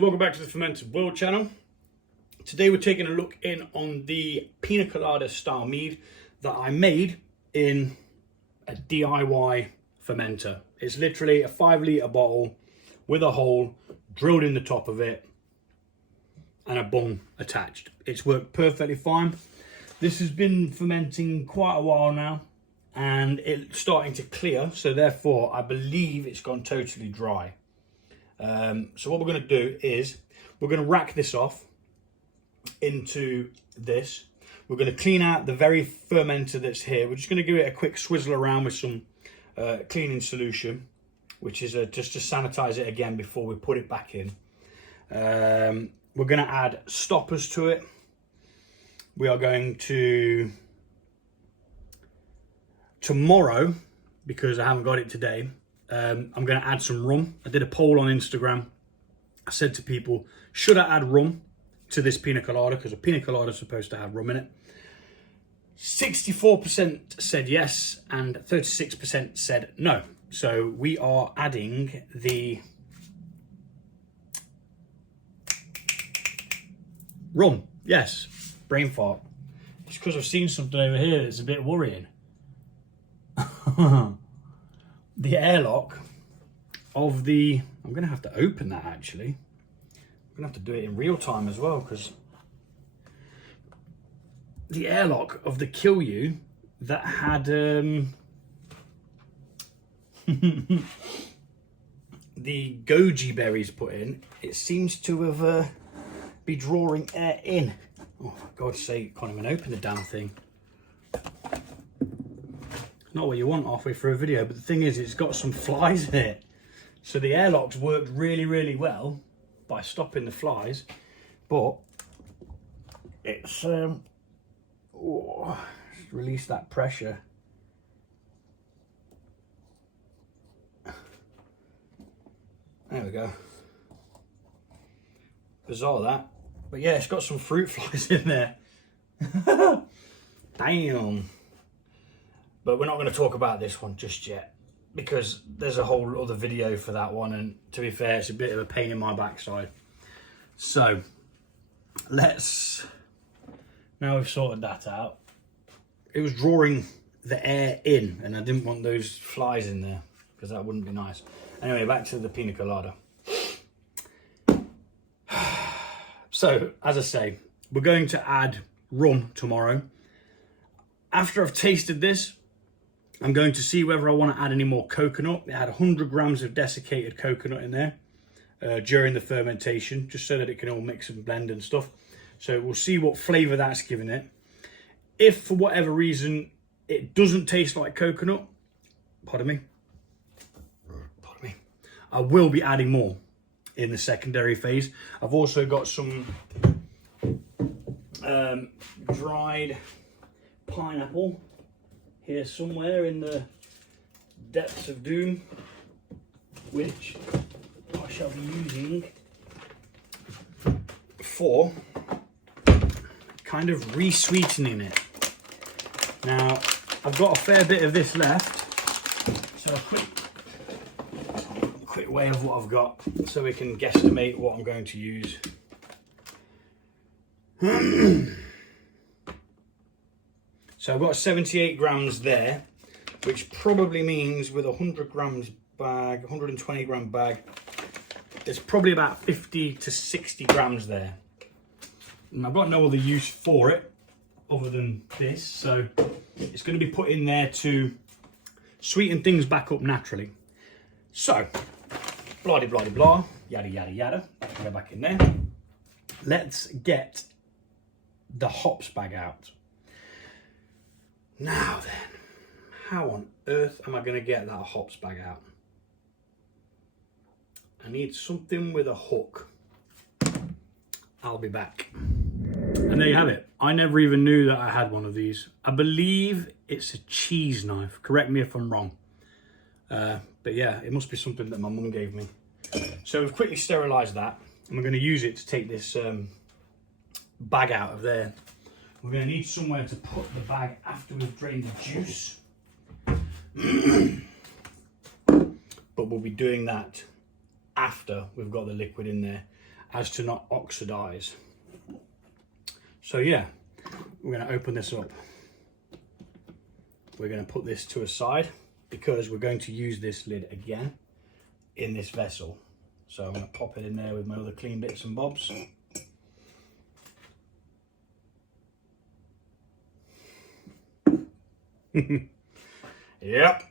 welcome back to the Fermented World channel. Today we're taking a look in on the Piña Colada style mead that I made in a DIY fermenter. It's literally a 5-litre bottle with a hole drilled in the top of it and a bung attached. It's worked perfectly fine. This has been fermenting quite a while now and it's starting to clear, so therefore I believe it's gone totally dry. So what we're going to do is we're going to rack this off into this. We're going to clean out the very fermenter that's here. We're just going to give it a quick swizzle around with some cleaning solution, which is just to sanitize it again before we put it back in. We're going to add stoppers to it. We are going to, tomorrow, because I haven't got it today, I'm going to add some rum. I did a poll on Instagram. I said to people, should I add rum to this Piña Colada? Because a Piña Colada is supposed to have rum in it. 64% said yes and 36% said no. So we are adding the rum. Yes, brain fart. Just because I've seen something over here that's a bit worrying. The airlock of the, I'm going to have to open that actually. I'm going to have to do it in real time as well, because the airlock of the Kill You that had the goji berries put in, it seems to have be drawing air in. Oh, for God's sake, can't even open the damn thing. Not what you want halfway through a video, but the thing is, it's got some flies in it. So the airlocks worked really well by stopping the flies, but it's release that pressure. There we go. Bizarre that, but yeah, it's got some fruit flies in there. Damn. But we're not going to talk about this one just yet, because there's a whole other video for that one, and to be fair, it's a bit of a pain in my backside. So let's, now we've sorted that out, it was drawing the air in and I didn't want those flies in there because that wouldn't be nice. Anyway, back to the Piña Colada. So as I say, we're going to add rum tomorrow. After I've tasted this, I'm going to see whether I want to add any more coconut. It had 100 grams of desiccated coconut in there during the fermentation, just so that it can all mix and blend and stuff. So we'll see what flavour that's giving it. If for whatever reason it doesn't taste like coconut, pardon me, I will be adding more in the secondary phase. I've also got some dried pineapple here somewhere in the depths of doom, which I shall be using for kind of re-sweetening it. Now, I've got a fair bit of this left, so a quick way of what I've got so we can guesstimate what I'm going to use. So I've got 78 grams there, which probably means with a 100 grams bag, 120 gram bag, there's probably about 50 to 60 grams there. And I've got no other use for it other than this, so it's going to be put in there to sweeten things back up naturally. So, blah blah blah, yada yada yada. Go back in there. Let's get the hops bag out. Now then, how on earth am I going to get that hops bag out? I need something with a hook. I'll be back. And there you have it. I never even knew that I had one of these. I believe it's a cheese knife. Correct me if I'm wrong. But yeah, it must be something that my mum gave me. So we've quickly sterilised that. And we're going to use it to take this bag out of there. We're going to need somewhere to put the bag after we've drained the juice. But we'll be doing that after we've got the liquid in there. as to not oxidize. So yeah, we're going to open this up. We're going to put this to a side because we're going to use this lid again in this vessel. So I'm going to pop it in there with my other clean bits and bobs. Yep.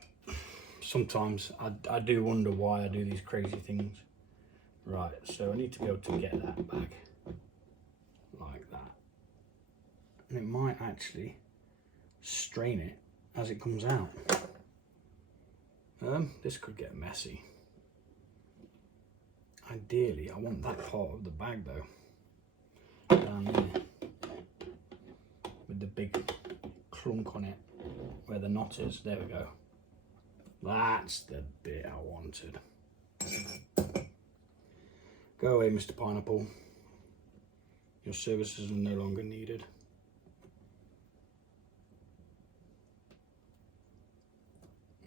Sometimes I do wonder why I do these crazy things. Right, so I need to be able to get that back like that. And it might actually strain it as it comes out. This could get messy. Ideally, I want that part of the bag though, down there, with the big clunk on it, where the knot is. There we go. That's the bit I wanted. Go away, Mr. Pineapple. Your services are no longer needed.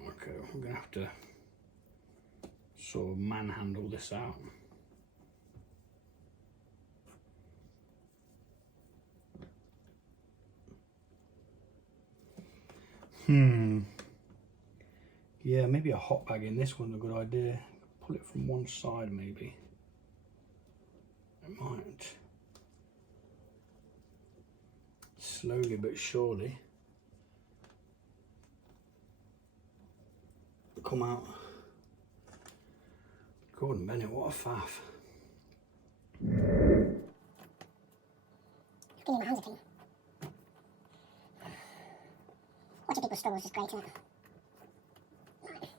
Okay, I'm gonna have to sort of manhandle this out. Yeah, maybe a hot bag in this one's a good idea. Pull it from one side maybe. It might. Slowly but surely come out. Gordon Bennett, what a faff. Cleaning my hands are clean. Watching people's struggles is great, isn't it? Right.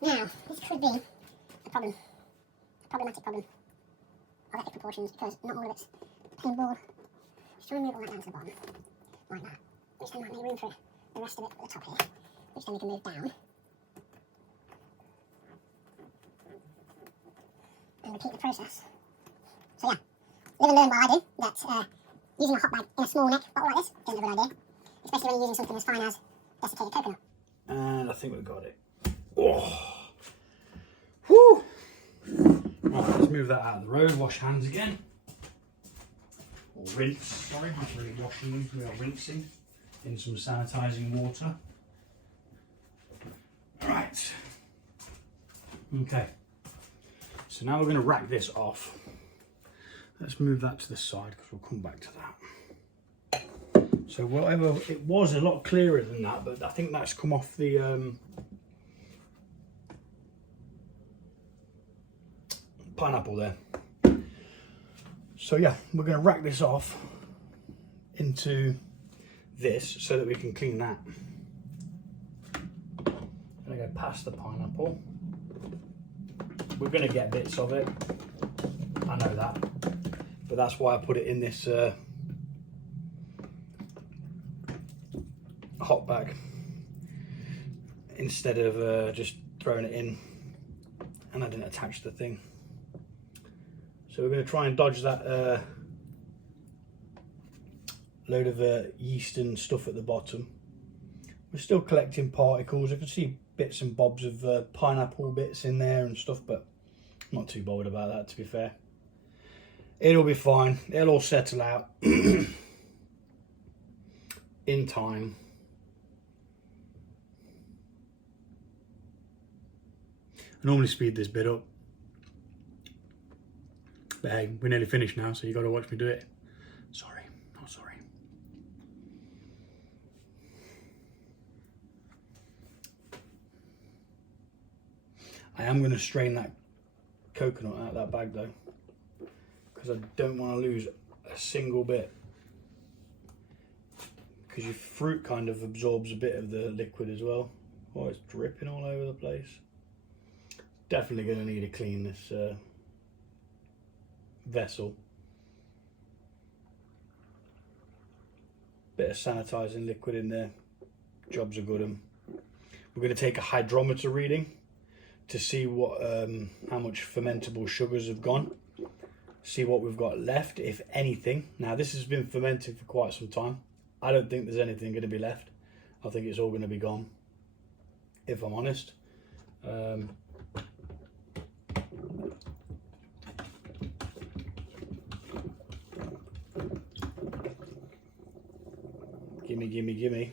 Now, this could be a problem. A problematic problem of epic proportions because not all of it's plain board. Just try and move all that down to the bottom, like that. Which then might make room for the rest of it at the top here, which then we can move down. And repeat the process. So yeah, live and learn what I do, that using a hot bag in a small neck bottle like this isn't a good idea, especially when you're using something as fine as desiccated coconut. And I think we've got it. Oh. Whew. Right, let's move that out of the road, wash hands again. Or rinse, sorry, not really washing them, we are rinsing in some sanitising water. Right. Okay. So now we're going to rack this off. Let's move that to the side because we'll come back to that. So whatever, it was a lot clearer than that, but I think that's come off the pineapple there. So yeah, we're going to rack this off into this so that we can clean that. I'm going to go past the pineapple. We're going to get bits of it, I know that, but that's why I put it in this hot bag instead of just throwing it in, and I didn't attach the thing. So we're going to try and dodge that load of yeast and stuff at the bottom. We're still collecting particles. I can see bits and bobs of pineapple bits in there and stuff, but I'm not too bothered about that, to be fair. It'll be fine. It'll all settle out in time. I normally speed this bit up, but hey, we're nearly finished now, so you got to watch me do it. Sorry, not sorry. I am going to strain that coconut out of that bag though, because I don't want to lose a single bit, because your fruit kind of absorbs a bit of the liquid as well. Oh, it's dripping all over the place. Definitely going to need to clean this vessel. Bit of sanitizing liquid in there, jobs are good. We're going to take a hydrometer reading to see what how much fermentable sugars have gone, see what we've got left, if anything. Now this has been fermented for quite some time. I don't think there's anything going to be left. I think it's all going to be gone. if I'm honest. Gimme.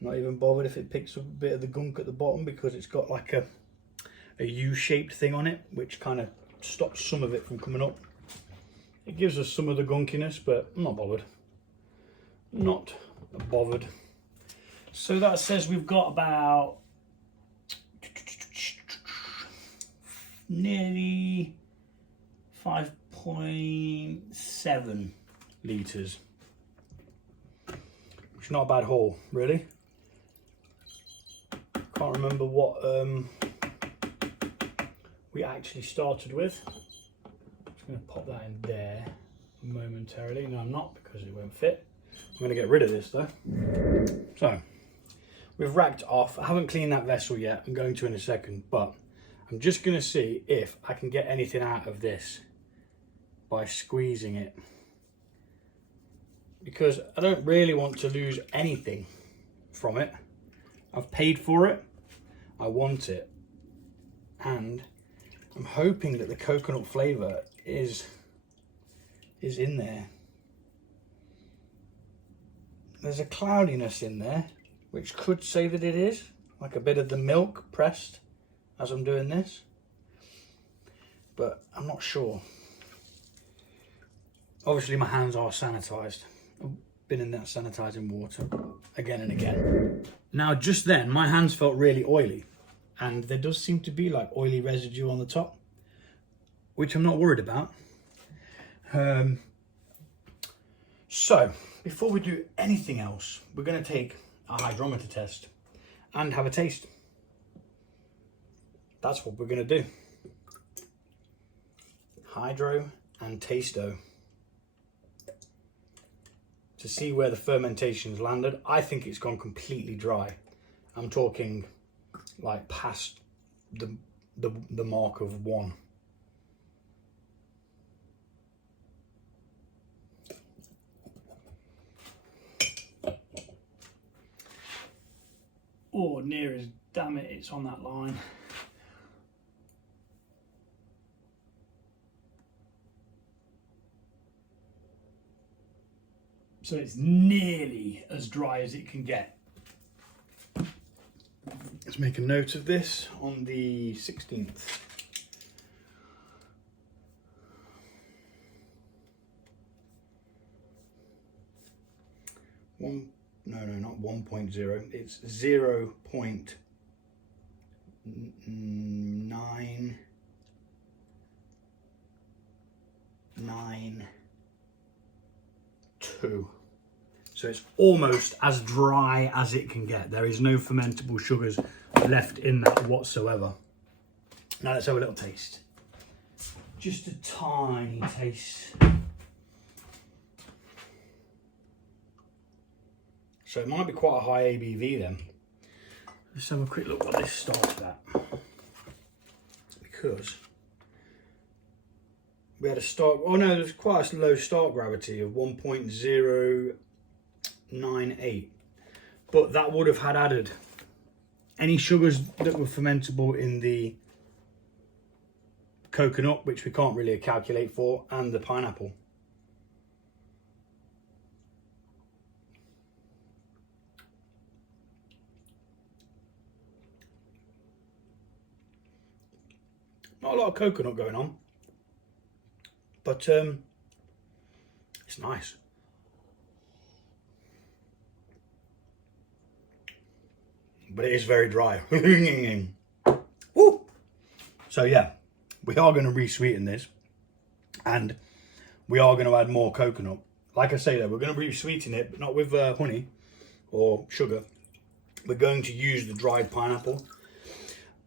Not even bothered if it picks up a bit of the gunk at the bottom, because it's got like a U-shaped thing on it, which kind of stops some of it from coming up. It gives us some of the gunkiness, but I'm not bothered. Not bothered. So that says we've got about nearly 5.7 litres. Which is not a bad haul, really. Can't remember what we actually started with. I'm just going to pop that in there momentarily. No, I'm not, because it won't fit. I'm going to get rid of this though. So, we've racked off. I haven't cleaned that vessel yet. I'm going to in a second, but I'm just going to see if I can get anything out of this by squeezing it. Because I don't really want to lose anything from it. I've paid for it. I want it. And I'm hoping that the coconut flavour is in there. There's a cloudiness in there, which could say that it is, like a bit of the milk pressed as I'm doing this, but I'm not sure. Obviously my hands are sanitised. I've been in that sanitising water again and again. Now just then my hands felt really oily, and there does seem to be like oily residue on the top, which I'm not worried about. So before we do anything else, we're going to take a hydrometer test and have a taste. That's what we're going to do. Hydro and tasto. To see where the fermentation's landed. I think it's gone completely dry. I'm talking like past the mark of 1. Oh, near as damn it, it's on that line. So it's nearly as dry as it can get. Let's make a note of this on the 16th. No, not 1.0. It's 0.992. So it's almost as dry as it can get. There is no fermentable sugars left in that whatsoever. Now let's have a little taste. Just a tiny taste. So it might be quite a high ABV then. Let's have a quick look what this started at. Because we had a start, oh no, there's quite a low start gravity of 1.098. But that would have had added any sugars that were fermentable in the coconut, which we can't really calculate for, and the pineapple. Not a lot of coconut going on, but it's nice. But it is very dry. Woo! So yeah, we are going to re-sweeten this, and we are going to add more coconut. Like I say though, we're going to re-sweeten it, but not with honey or sugar. We're going to use the dried pineapple.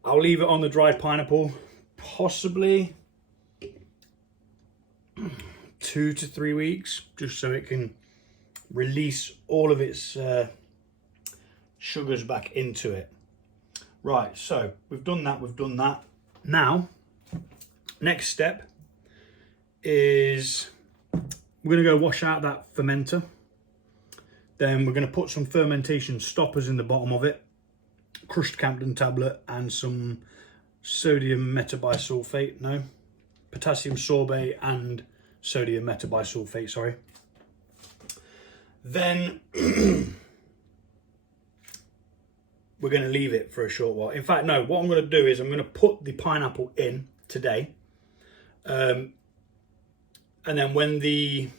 I'll leave it on the dried pineapple possibly 2 to 3 weeks, just so it can release all of its sugars back into it. Right, so we've done that. Now, next step is we're going to go wash out that fermenter. Then we're going to put some fermentation stoppers in the bottom of it crushed Campden tablet and some sodium metabisulfate, no, potassium sorbate and sodium metabisulfate, sorry. Then we're going to leave it for a short while. In fact, no, what I'm going to do is I'm going to put the pineapple in today. And then when the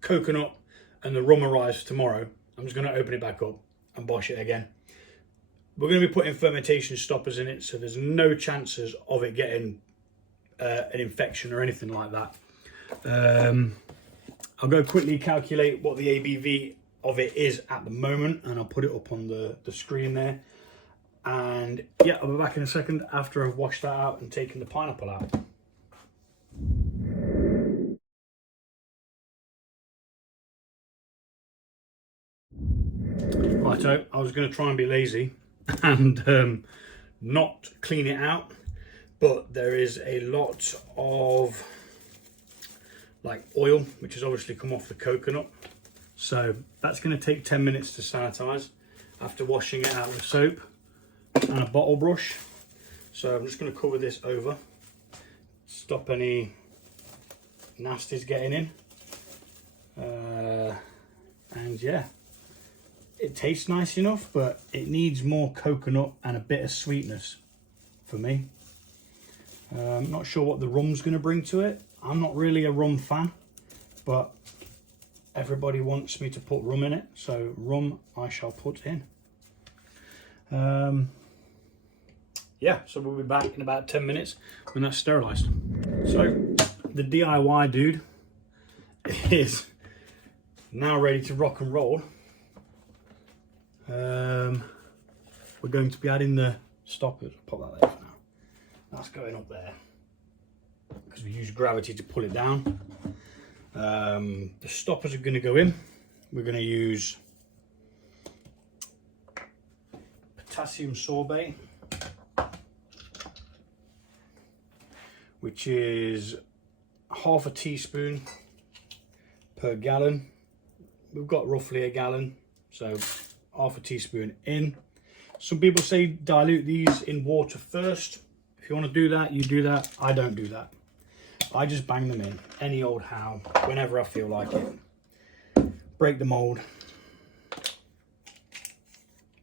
coconut and the rum arrives tomorrow, I'm just going to open it back up and bosh it again. We're going to be putting fermentation stoppers in it, so there's no chances of it getting an infection or anything like that. I'll go quickly calculate what the ABV of it is at the moment, and I'll put it up on the screen there. And yeah, I'll be back in a second after I've washed that out and taken the pineapple out. Righto, I was going to try and be lazy and not clean it out, but there is a lot of like oil which has obviously come off the coconut, so that's going to take 10 minutes to sanitize after washing it out with soap and a bottle brush. So I'm just going to cover this over, stop any nasties getting in, and yeah, it tastes nice enough, but it needs more coconut and a bit of sweetness for me. I'm not sure what the rum's going to bring to it. I'm not really a rum fan, but everybody wants me to put rum in it, so rum I shall put in. Yeah, so we'll be back in about 10 minutes when that's sterilised. So the DIY dude is now ready to rock and roll. We're going to be adding the stoppers. Pop that there for now. That's going up there because we use gravity to pull it down. The stoppers are going to go in. We're going to use potassium sorbate, which is half a teaspoon per gallon. We've got roughly a gallon, so half a teaspoon in. Some people say dilute these in water first. If you want to do that, you do that. I don't do that. I just bang them in any old how, whenever I feel like it. Break the mold.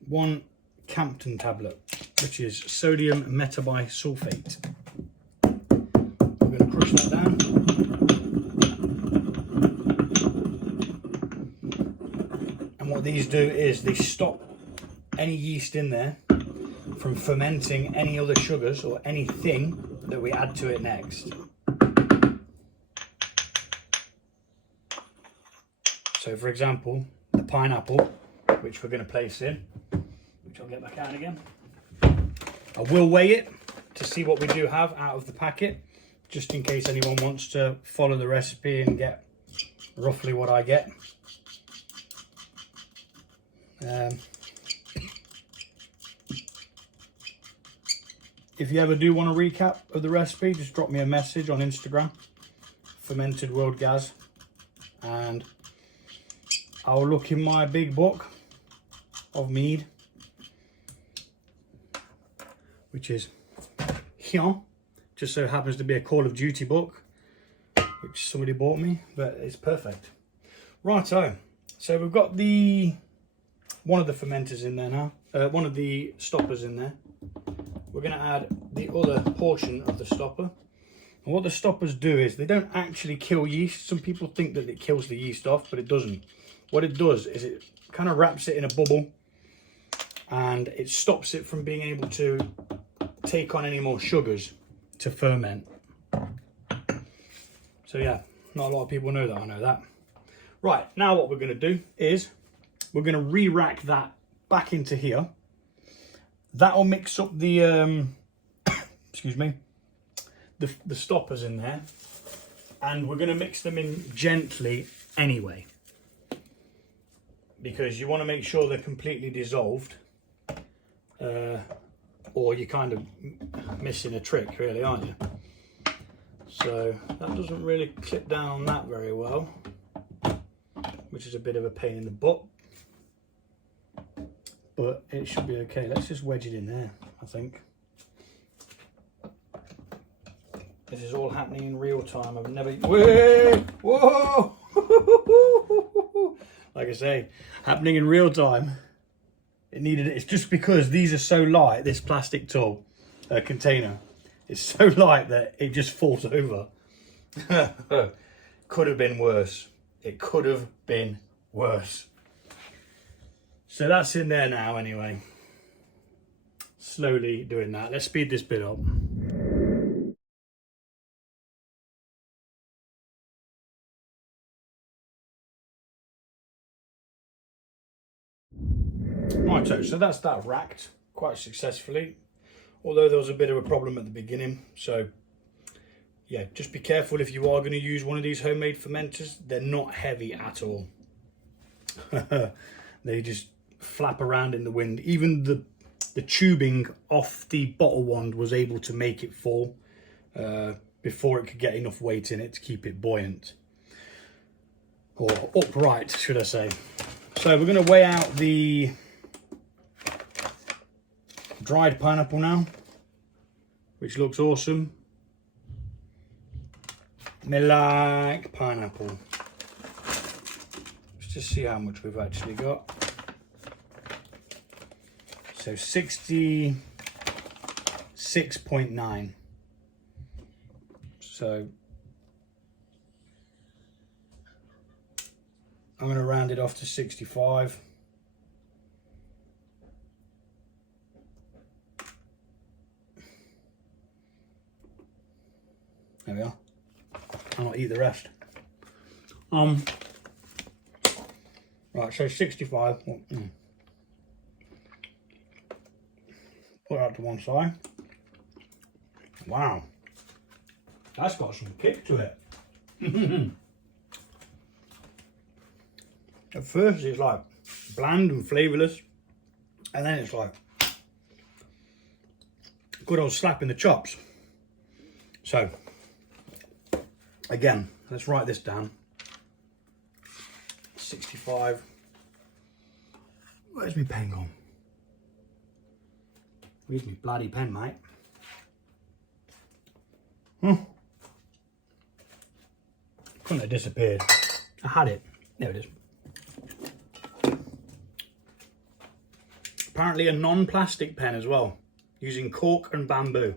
1 Campden tablet, which is sodium metabisulfate. We're going to crush that down. And what these do is they stop any yeast in there from fermenting any other sugars or anything that we add to it next. So for example, the pineapple, which we're going to place in, which I'll get back out again. I will weigh it to see what we do have out of the packet, just in case anyone wants to follow the recipe and get roughly what I get. If you ever do want a recap of the recipe, just drop me a message on Instagram, Fermented World Gaz, and I'll look in my big book of mead, which is here. Just so happens to be a Call of Duty book, which somebody bought me, but it's perfect. Righto, so we've got one of the fermenters in there now, one of the stoppers in there. We're going to add the other portion of the stopper. And what the stoppers do is they don't actually kill yeast. Some people think that it kills the yeast off, but it doesn't. What it does is it kind of wraps it in a bubble and it stops it from being able to take on any more sugars to ferment. So yeah, not a lot of people know that. I know that. Right, now what we're going to do is we're going to re-rack that back into here. That'll mix up the excuse me, the stoppers in there, and we're going to mix them in gently anyway, because you want to make sure they're completely dissolved, or you're kind of missing a trick, really, aren't you? So that doesn't really clip down on that very well, which is a bit of a pain in the butt. but it should be okay. Let's just wedge it in there, I think. This is all happening in real time. I've never... Whoa! Like I say, happening in real time. It needed... It's just because these are so light, this plastic tub container is so light that it just falls over. Could have been worse. It could have been worse. So that's in there now anyway. Slowly doing that. Let's speed this bit up. Righto, so that's that racked quite successfully. Although there was a bit of a problem at the beginning. So yeah, just be careful if you are going to use one of these homemade fermenters. They're not heavy at all. They just flap around in the wind. Even the tubing off the bottle wand was able to make it fall before it could get enough weight in it to keep it buoyant. Or upright, should I say. So we're going to weigh out the dried pineapple now, which looks awesome. Me like pineapple. Let's just see how much we've actually got. So 66.9. So I'm going to round it off to 65. There we are. I'll not eat the rest. Right, so 65. Put that to one side. Wow. That's got some kick to it. At first it's like bland and flavourless, and then it's like good old slap in the chops. So again, let's write this down. 65. Where's my pen gone? Where's my bloody pen, mate? Couldn't have disappeared. I had it. There it is. Apparently a non-plastic pen as well, using cork and bamboo.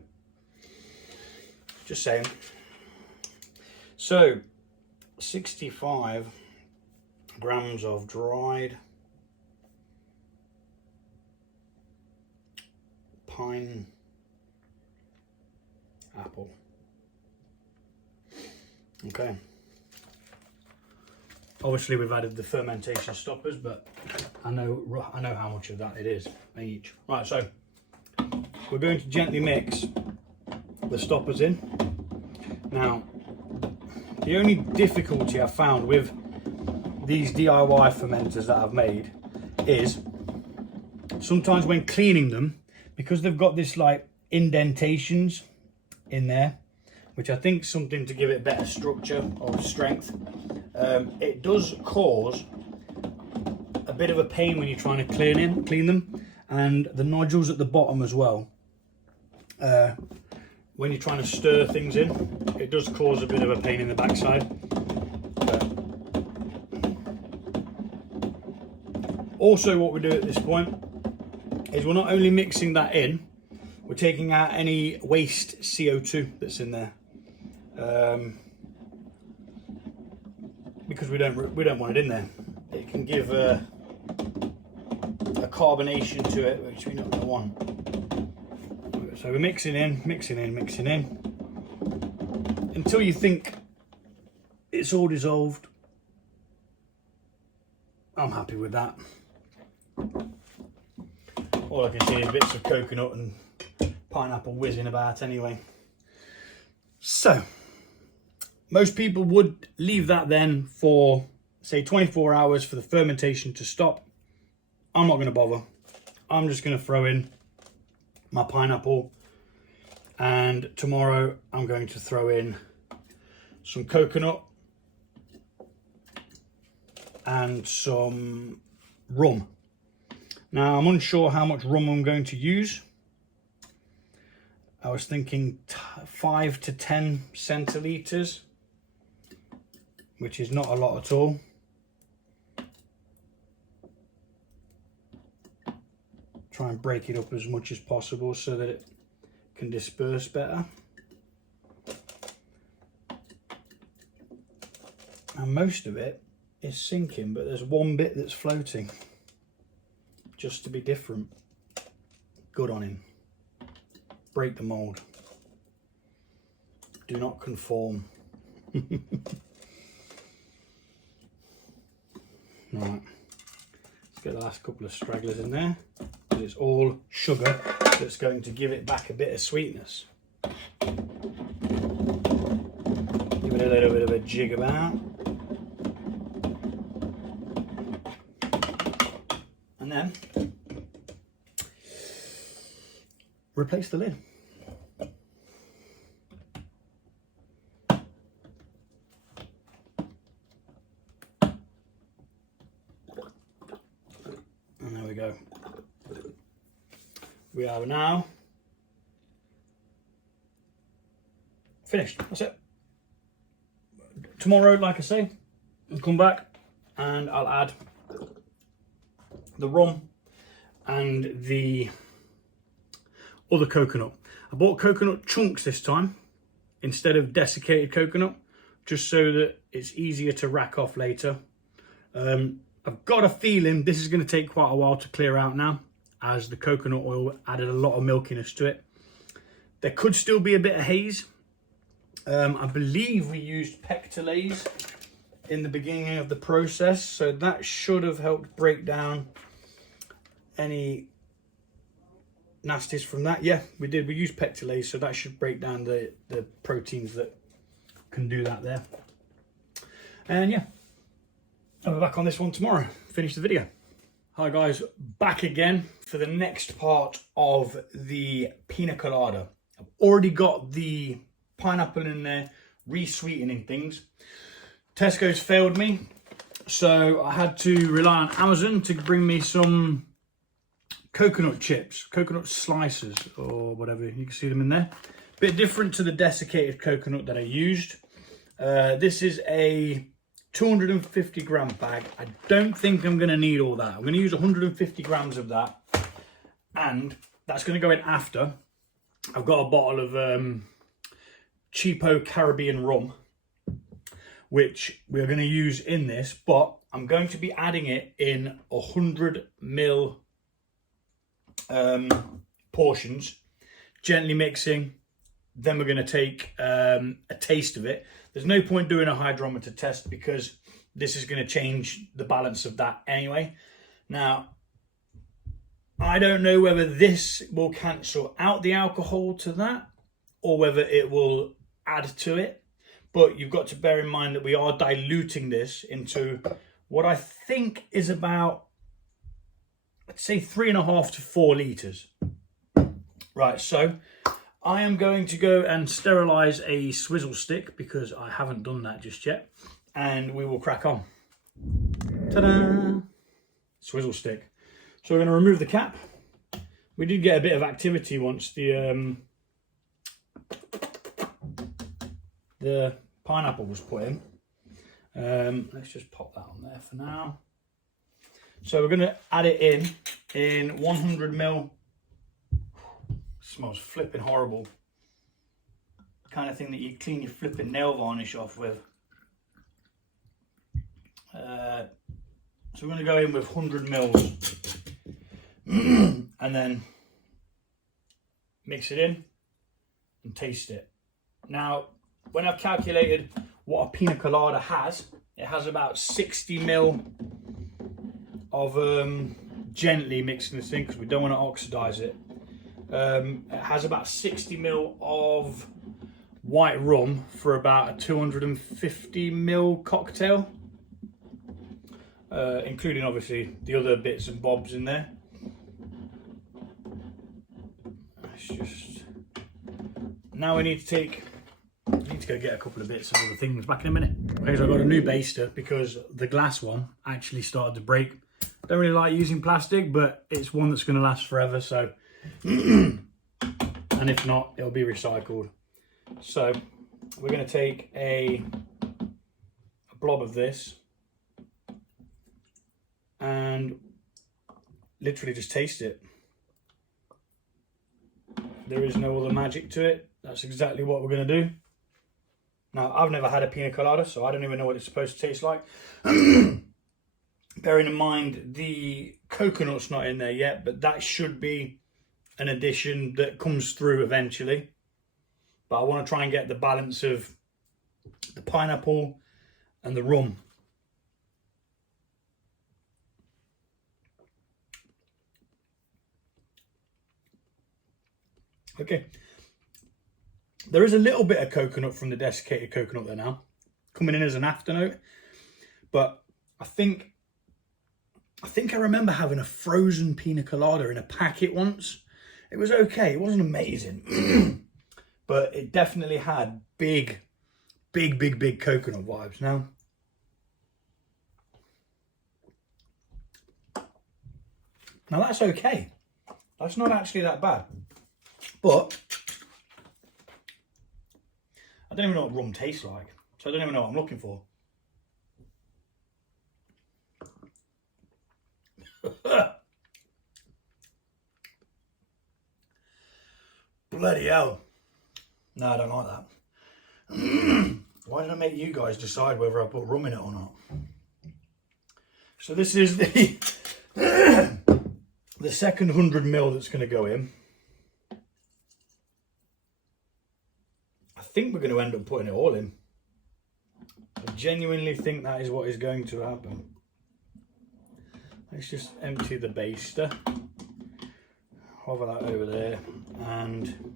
Just saying. So 65 grams of dried pine apple. Okay. Obviously we've added the fermentation stoppers, but I know how much of that it is each. Right, so we're going to gently mix the stoppers in. Now, the only difficulty I've found with these DIY fermenters that I've made is sometimes when cleaning them, because they've got this like indentations in there, which I think is something to give it better structure or strength, it does cause a bit of a pain when you're trying to clean them, and the nodules at the bottom as well. When you're trying to stir things in, it does cause a bit of a pain in the backside. Also, what we do at this point is we're not only mixing that in, we're taking out any waste CO2 that's in there, because we don't want it in there. It can give a carbonation to it, which we don't want. So we're mixing in until you think it's all dissolved. I'm happy with that. All I can see is bits of coconut and pineapple whizzing about anyway. So most people would leave that then for say 24 hours for the fermentation to stop. I'm not going to bother. I'm just going to throw in my pineapple, and tomorrow I'm going to throw in some coconut and some rum, Now, I'm unsure how much rum I'm going to use. I was thinking 5 to 10 centilitres, which is not a lot at all. Try and break it up as much as possible so that it can disperse better. And most of it is sinking, but there's one bit that's floating, just to be different. Good on him. Break the mold. Do not conform. Right, let's get the last couple of stragglers in there. It's all sugar that's going to give it back a bit of sweetness. Give it a little bit of a jig about. And then replace the lid. And there we go. We are now finished. That's it. Tomorrow, like I say, I'll come back and I'll add the rum and the other coconut. I bought coconut chunks this time instead of desiccated coconut, just so that it's easier to rack off later. I've got a feeling this is going to take quite a while to clear out now, as the coconut oil added a lot of milkiness to it. There could still be a bit of haze. I believe we used pectolase in the beginning of the process, so that should have helped break down any nasties from that. Yeah, we did. We used pectolase, so that should break down the proteins that can do that there. And yeah, I'll be back on this one tomorrow. Finish the video. Hi guys, back again for the next part of the Piña Colada. I've already got the pineapple in there, re-sweetening things. Tesco's failed me, so I had to rely on Amazon to bring me some coconut chips, coconut slices, or whatever. You can see them in there. Bit different to the desiccated coconut that I used. This is a 250 gram bag. I don't think I'm going to need all that. I'm going to use 150 grams of that, and that's going to go in after. I've got a bottle of cheapo Caribbean rum, which we're going to use in this, but I'm going to be adding it in 100 ml portions, gently mixing. Then we're going to take a taste of it. There's no point doing a hydrometer test because this is going to change the balance of that anyway. Now, I don't know whether this will cancel out the alcohol to that or whether it will add to it. But you've got to bear in mind that we are diluting this into what I think is about, let's say, 3.5 to 4 litres. Right, so I am going to go and sterilise a swizzle stick because I haven't done that just yet. And we will crack on. Ta-da! Swizzle stick. So we're going to remove the cap. We did get a bit of activity once the pineapple was put in. Let's just pop that on there for now. So we're going to add it in 100 ml. Smells flipping horrible. Kind of thing that you clean your flipping nail varnish off with. So we're going to go in with 100 mils and then mix it in and taste it. Now, when I've calculated what a Piña Colada has, it has about 60 ml of gently mixing this in because we don't want to oxidize it. It has about 60 ml of white rum for about a 250 ml cocktail, including obviously the other bits and bobs in there. It's just, now we need to go get a couple of bits of other things back in a minute. Okay, so I've got a new baster because the glass one actually started to break. Don't really like using plastic, but it's one that's going to last forever, so... and if not, it'll be recycled. So, we're going to take a blob of this and literally just taste it. There is no other magic to it. That's exactly what we're going to do. Now, I've never had a pina colada, so I don't even know what it's supposed to taste like. Bearing in mind the coconut's not in there yet, but that should be an addition that comes through eventually. But I want to try and get the balance of the pineapple and the rum. Okay. There is a little bit of coconut from the desiccated coconut there now, coming in as an afternote. But I think I remember having a frozen pina colada in a packet once. It was okay. It wasn't amazing, but it definitely had big coconut vibes. Now, that's okay. That's not actually that bad, but I don't even know what rum tastes like, so I don't even know what I'm looking for. Bloody hell. No, I don't like that. Why did I make you guys decide whether I put rum in it or not? So this is the the second 100 ml that's going to go in. I think we're going to end up putting it all in. I genuinely think that is what is going to happen. Let's just empty the baster, hover that over there, and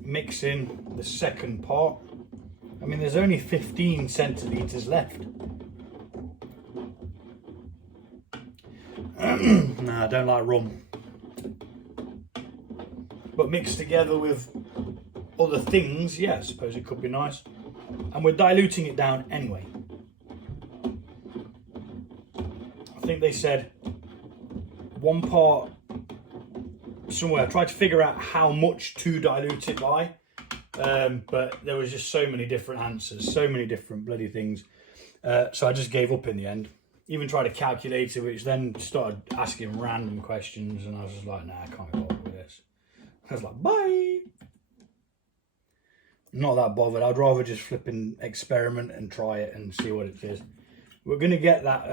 mix in the second part. I mean, there's only 15 centilitres left. Nah, I don't like rum. But mixed together with other things, yeah, I suppose it could be nice. And we're diluting it down anyway. I think they said 1 part somewhere. I tried to figure out how much to dilute it by, but there was just so many different answers, so many different bloody things. So I just gave up in the end. Even tried to calculate it, which then started asking random questions, and I was just like, nah, I can't be bothered with this. I was like, bye. Not that bothered. I'd rather just flipping experiment and try it and see what it is. We're going to get that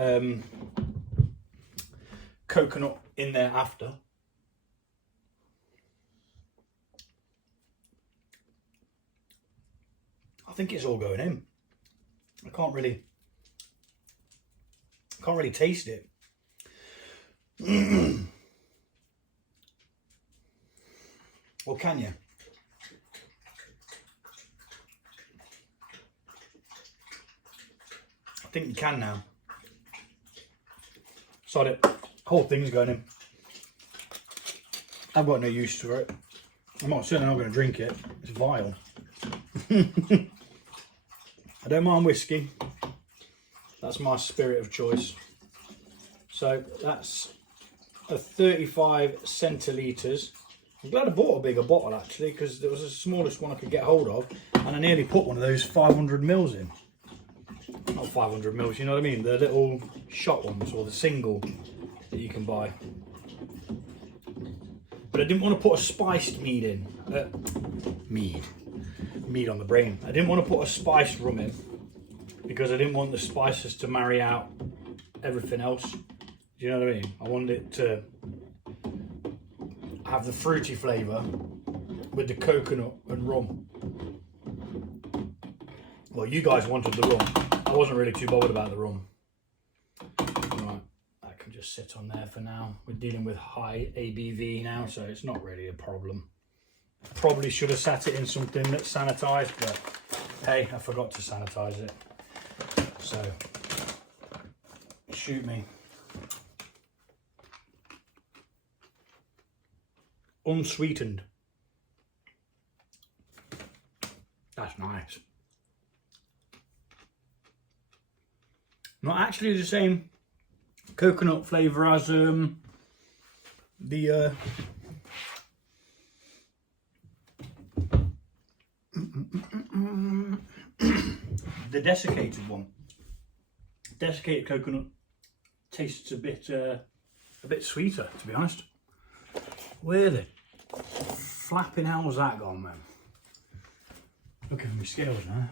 coconut in there after. I think it's all going in. I can't really taste it. Or can you? I think you can now. Sod it. Whole thing's going in. I've got no use for it. I'm certainly not going to drink it. It's vile. I don't mind whiskey. That's my spirit of choice. So that's a 35 centilitres. I'm glad I bought a bigger bottle actually, because it was the smallest one I could get hold of, and I nearly put one of those 500 mils in. Not 500 mils, you know what I mean? The little shot ones, or the single that you can buy. But I didn't want to put a spiced mead in. Mead on the brain. I didn't want to put a spiced rum in, because I didn't want the spices to marry out everything else. Do you know what I mean? I wanted it to have the fruity flavour with the coconut and rum. Well, you guys wanted the rum. I wasn't really too bothered about the rum. Right, that can just sit on there for now. We're dealing with high ABV now, so it's not really a problem. Probably should have sat it in something that's sanitised, but hey, I forgot to sanitise it. So, shoot me. Unsweetened. That's nice. Not actually the same coconut flavour as the the desiccated one. Desiccated coconut tastes a bit sweeter, to be honest. Where the flapping hell's that gone, man? Looking for my scales now.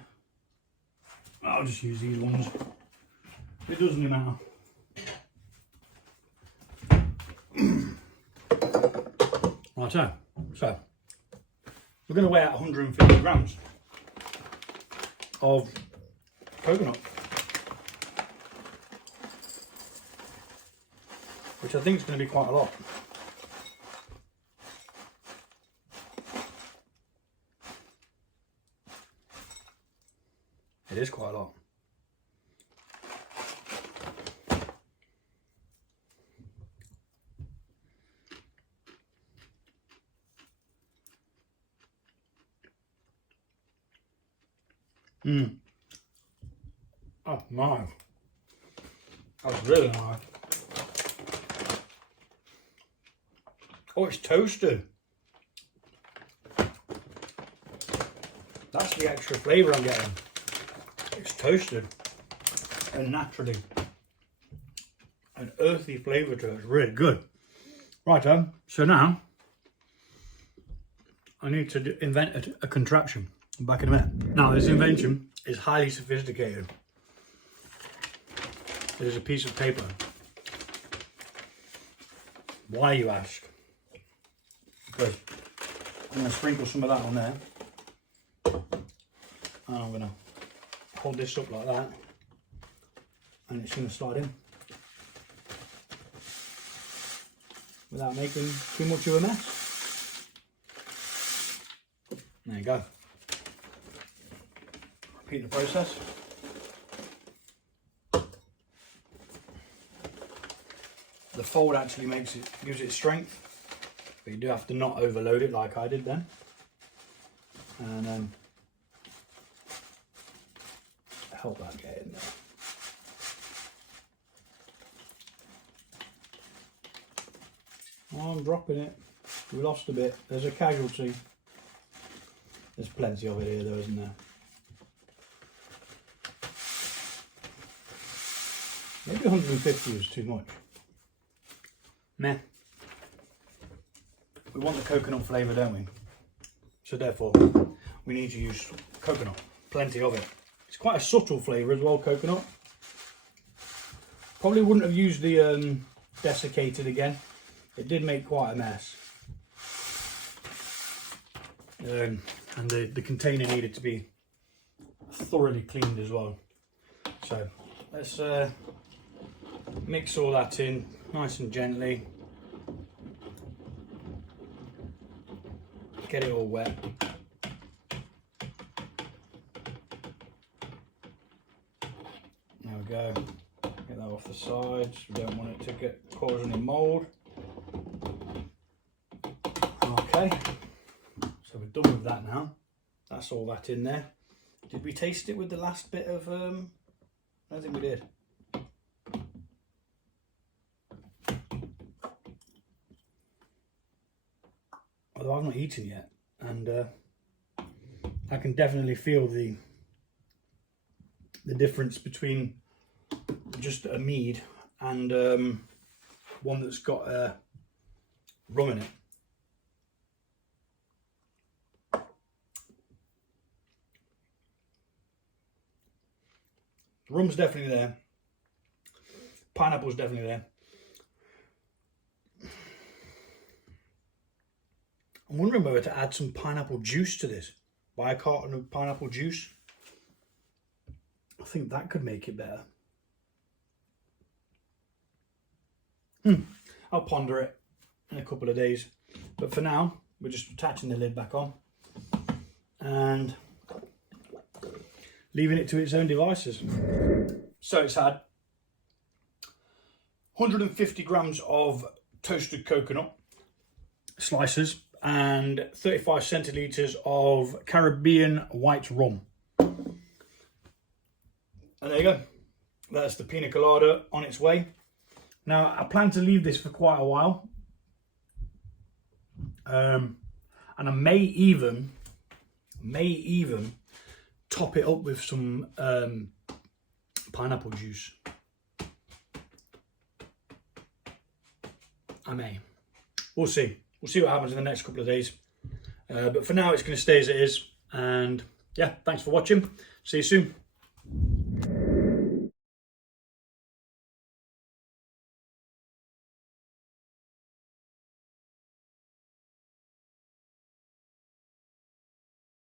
I'll just use these ones. It doesn't even matter. Righto. So we're going to weigh out 150 grams of coconut, which I think is going to be quite a lot. It is quite a lot. Oh, nice. That's really nice. Oh, it's toasted. That's the extra flavour I'm getting. It's toasted and naturally an earthy flavour to it. It's really good. Right, so now I need to invent a contraption. I'm back in a minute. Now, this invention is highly sophisticated. It is a piece of paper. Why, you ask? Because I'm going to sprinkle some of that on there. And I'm going to hold this up like that. And it's going to slide in. Without making too much of a mess. There you go. Repeat the process. The fold actually gives it strength, but you do have to not overload it like I did then. And help that get in there. Oh, I'm dropping it. We lost a bit. There's a casualty. There's plenty of it here though, isn't there? Maybe 150 is too much. Meh. We want the coconut flavour, don't we? So therefore, we need to use coconut. Plenty of it. It's quite a subtle flavour as well, coconut. Probably wouldn't have used the desiccated again. It did make quite a mess. And the container needed to be thoroughly cleaned as well. So let's mix all that in nice and gently. Get it all wet. There we go. Get that off the sides. We don't want it to cause any mould. Okay. So we're done with that now. That's all that in there. Did we taste it with the last bit of I don't think we did. Although I've not eaten yet, and I can definitely feel the difference between just a mead and one that's got rum in it. The rum's definitely there. Pineapple's definitely there. I'm wondering whether to add some pineapple juice to this. Buy a carton of pineapple juice. I think that could make it better. I'll ponder it in a couple of days. But for now, we're just attaching the lid back on and leaving it to its own devices. So it's had 150 grams of toasted coconut slices and 35 centilitres of Caribbean white rum. And there you go. that's the Piña Colada on its way. Now, I plan to leave this for quite a while. And I may even top it up with some pineapple juice. I may. We'll see. We'll see what happens in the next couple of days. But for now, it's going to stay as it is. And yeah, thanks for watching. See you soon.